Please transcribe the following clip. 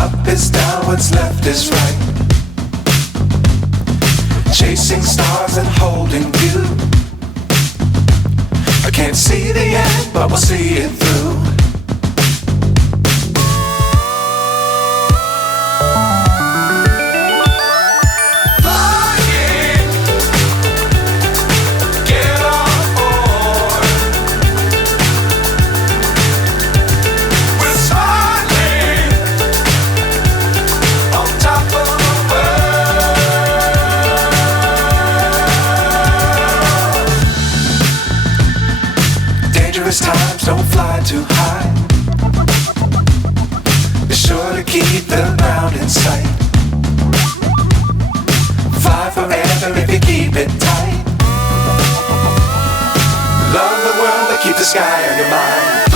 Up is down, what's left is right. Chasing stars and holding you. I can't see the end, but we'll see it through. Times don't fly too high. Be sure to keep the ground in sight. Fly forever if you keep it tight. Love the world but keep the sky on your mind.